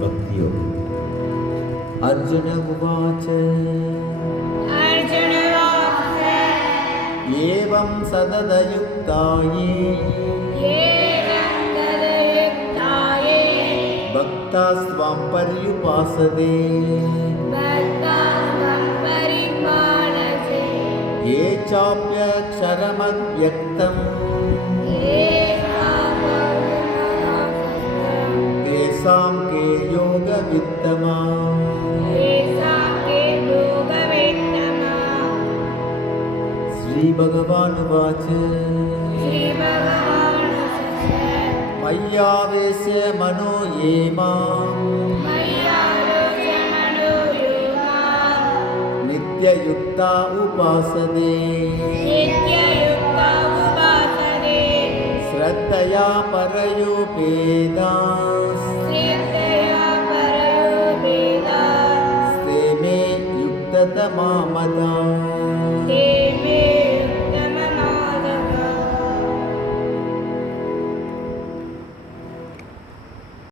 भक्तियोग। अर्जुन उवाच एवं सततयुक्ताये भक्तास्त्वां पर्युपासते ये चाप्यक्षरमव्यक्तम् तेषां के योगवित्तमाः। श्री भगवानुवाच मय्यावेश्य मनो ये माम् नित्ययुक्ता उपासते श्रद्धया परयोपेतास्ते मे युक्ततमा मताः।